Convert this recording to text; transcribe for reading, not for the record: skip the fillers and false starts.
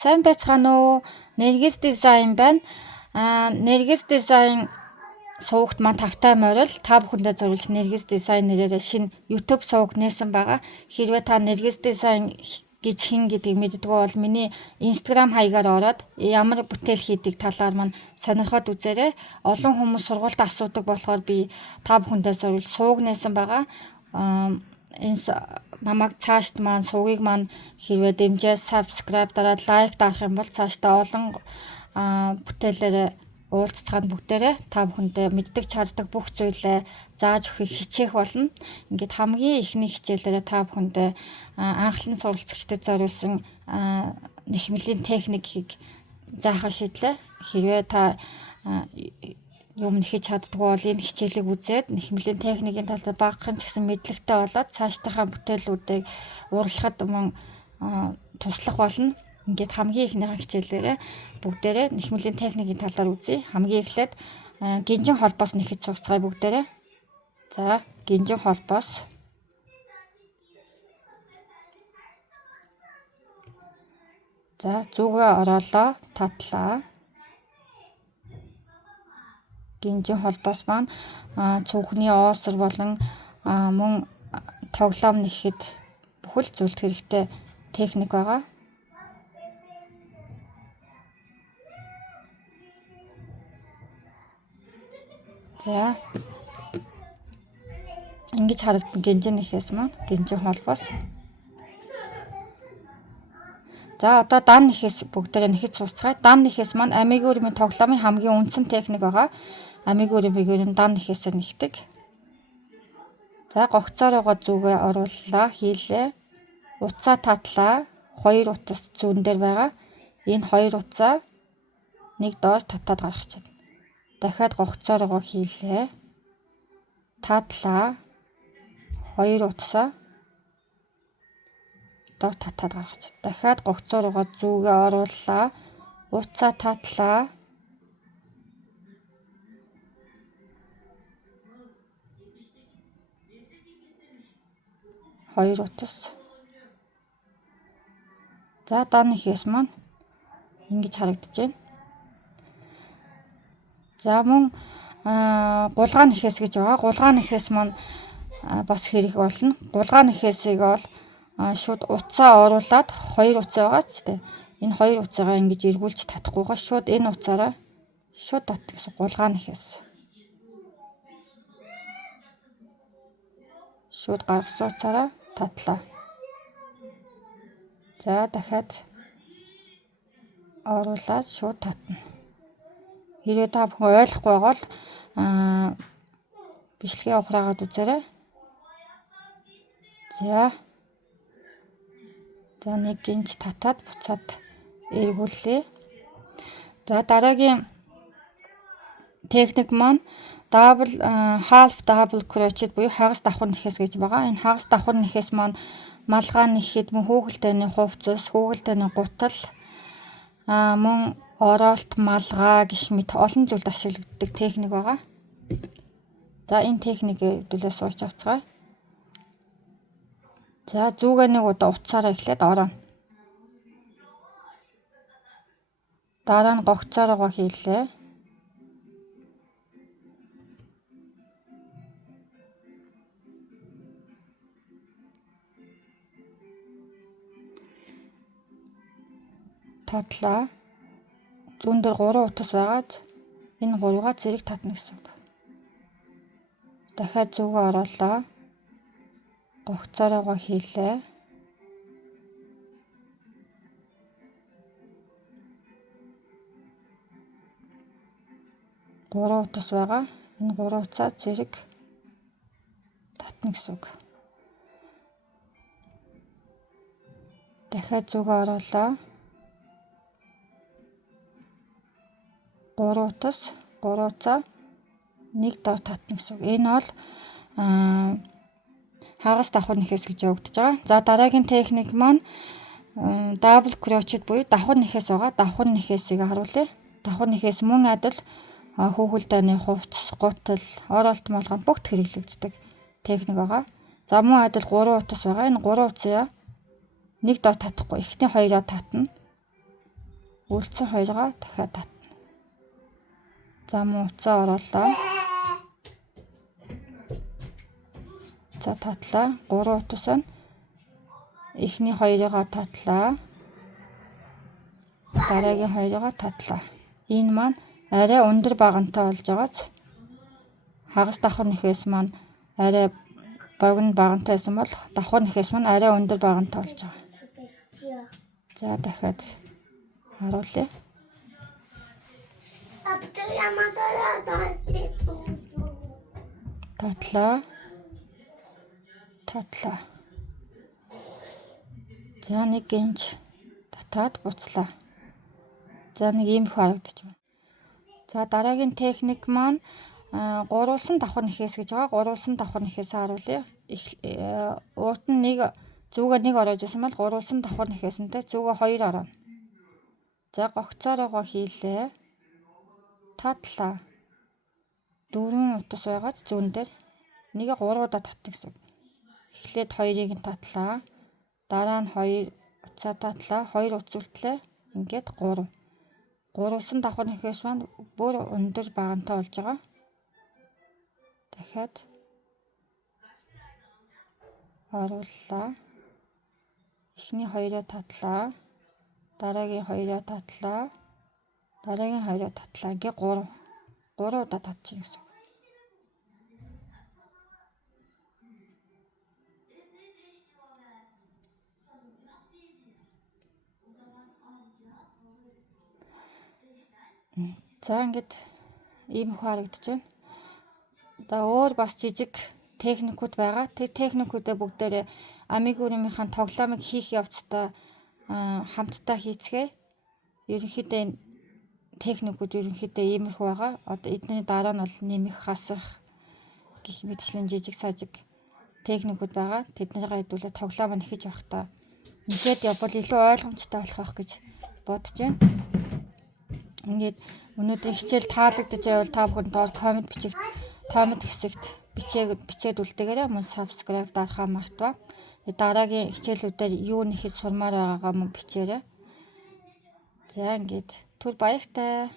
Сайн байцгаана уу? Нэргэс дизайн байна. Нэргэс дизайн сувагт маань тавтай морил та бүхэндээ зориулж нэргэс дизайн нэрээр шинэ YouTube суваг нээсэн байгаа. Хэрвээ та нэргэс дизайн гэж хин гэдгийг мэддэггүй бол миний Instagram хаягаар ороод ямар бүтээл хийдэг талаар маань сонирхоод үзээрэй. Олон хүмүүс сургуульд асуудаг болохоор би та бүхэндээ зориулж суваг нээсэн байгаа. Энэ намайг цаашд маань сувгийг маань хэрвээ дэмжээ subscribe дараад лайк даах юм бол цаашдаа олон бүтээлээр уулзцаад бүгдээрээ та бүхэндээ мэддэг чаддаг бүх зүйлээ зааж өгөхийг хичээх болно. Ингээд хамгийн ихний хичээлээрээ та бүхэндээ анхлан суралцагчдад зориулсан нэхмэлийн техникийг заахаа шийдлээ. Хэрвээ та юм хийж чаддгүй бол энэ хичээлийг үзээд нэхмэлийн техникийн талаар багахан ч гэсэн мэдлэгтэй болоод цаашдынхаа бүтээлүүдийг уралхад мөн туслах болно. Ингээд хамгийн ихнийхэн хичээлээрээ бүгдээрээ нэхмэлийн техникийн талаар үзье. Хамгийн эхлээд гинжин холбоос нэхэж цугцгаая бүгдээрээ. За, гинжин холбоос. За, зүгээ ороолоо, татлаа. Гинжин холбоос маань цүнхний оосор болон мөн тоглоом нэхэд бүхэл зүйлд хэрэгтэй техник байгаа. За. Ингэж харагдсан гинжин нэхээс маань гинжин холбоос. За одоо дан нэхээс бүгдээрээ нэхэж цуцгаая. Дан нэхээс маань амигуримын тоглоомын хамгийн үндсэн техник байгаа. Амигуримын дан нэхээсээ нэгдэг. За гогцоороо зүгээ орууллаа, хийлээ. Утсаа татлаа. 2 утас зүүн дээр байгаа. Энэ 2 утсаа нэг доор татаад гаргах чинь. Дахиад гогцоороо хийлээ. Татлаа. 2 утсаа доор татаад гаргах чинь. Дахиад гогцоороо зүгээ орууллаа. Утсаа татлаа. 2 утас. За дан нэхээс маань ингэж харагдаж байна. За мөн гулгаан нэхээс гэж байгаа. Гулгаан нэхээс маань бас хэрэг болно. Гулгаан нэхээсийг бол шууд утсаа оруулаад 2 утас байгаа ч тийм. Энэ 2 утсаагаа ингэж эргүүлж татахгүйгаа шууд энэ утсаараа шууд татдаг гэсэн гулгаан нэхээс. Шууд гаргасан утсаараа татлаа. За дахиад оруулаад шууд татна. Хэрвээ та бүхэн ойлгохгүй бол бичлэгээ ухраагаад үзээрэй. За нэг гинж татаад буцаад эргүүллээ. За дараагийн техник маань half double crochet буюу хагас давхар нэхээс гэж байгаа. Энэ хагас давхар нэхээс маань малгай нэхэд мөн хүүхэлдэйний хувцас, хүүхэлдэйний гутал мөн ороолт малгай гэх мэт олон зүйлд ашиглагддаг техник байгаа. За энэ техникийг хэвлээ сууж авцгаая. За зүгээ нэг удаа утсаараа эхлээд орооно. Дараа нь гогцоороо хийлээ. Татлаа. Зүүн дээр 3 утас байгаад энэ 3-гаа зэрэг татна гэсэн үг. Дахиад зүгээ ороолоо. Гогцоороо хийлээ. Гурван утас байгаа. Энэ 3 утсаа зэрэг татна гэсэн үг. Дахиад зүгээ ороолоо. 3 утас, 3 утсаа нэг доор татна гэсэн үг. Энэ бол хагас давхар нэхээс гэж явагдаж байгаа. За дараагийн техник маань double crochet буюу давхар нэхээс байгаа. Давхар нэхээсийг харуулъя. Давхар нэхээс мөн адил хүүхэлдэйний хувцас, гутал, ороолт малгайд бүгд хэрэглэгддэг техник байгаа. За мөн адил 3 утас байгаа. Энэ 3 утсаа нэг доор татахгүй. Эхний хоёроо татна. Үлдсэн хоёроо дахиад татна. За мөн уцаа оруулаа. За татлаа. 3 утас нь эхний хоёрыгоо татлаа. Дараагийн хоёрыгоо татлаа. Энэ маань арай өндөр багантай болж байгааз хагас давхар нэхээс маань арай богино багантай байсан бол давхар нэхээс маань арай өндөр багантай болж байгаа. За дахиад харуулъя. Татлаа. За нэг гинж татаад буцлаа. За нэг ийм их харагдаж байна. За дараагийн техник маань гурвалсан давхар нэхээс гэж байгаа. Гурвалсан давхар нэхээс харуулъя. Уурт нь нэг зүүгээ нэг ороож исэн бол гурвалсан давхар нэхээсэнтэй зүүгээ 2 орно. За гогцоороо хийлээ. Татлаа. 4 утас байгааз зүүн дээр нэгэ 3 удаа татдаг гэсэн. Эхлээд 2-ыг нь татлаа. Дараа нь 2 уцаа татлаа. 2 уцуултлаа. Ингээд 3. Гурвалсан давхар нэхээс маань бүр өндөр багантай болж байгаа. Дахиад орууллаа. Эхний 2-оо татлаа. Дараагийн 2-оо татлаа. Дараагийн 2-оо татлаа. Ингээ 3 удаа татчихна гэсэн. За ингээд ийм их харагдаж байна. Одоо өөр бас жижиг техникүүд байгаа. Тэр техникүүдээ бүгдээрээ амигуримынхаа тоглоомыг хийх явцдаа хамтдаа хийцгээе. Ерөнхийдөө техникүүд ерөнхийдөө иймэрхүү байгаа. Одоо эдний дараа нь бол нэмэх, хасах гэх мэтчлийн жижиг сажиг техникүүд байгаа. Тэднийгээ хэдүүлээ тоглоом нь ихэж явахдаа ингээд явбал илүү ойлгомжтой болох гэж бодож байна. Ингээд өнөөдрийн хичээл таалагдж байвал та бүхэн доор коммент хэсэгт бичээд үлдээгээрэй. Мөн subscribe дарахаа мартаваа. Дараагийн хичээлүүдээр юу нэхэд сурмаар байгаагаа мөн бичээрэй. За ингээд түр баяртай.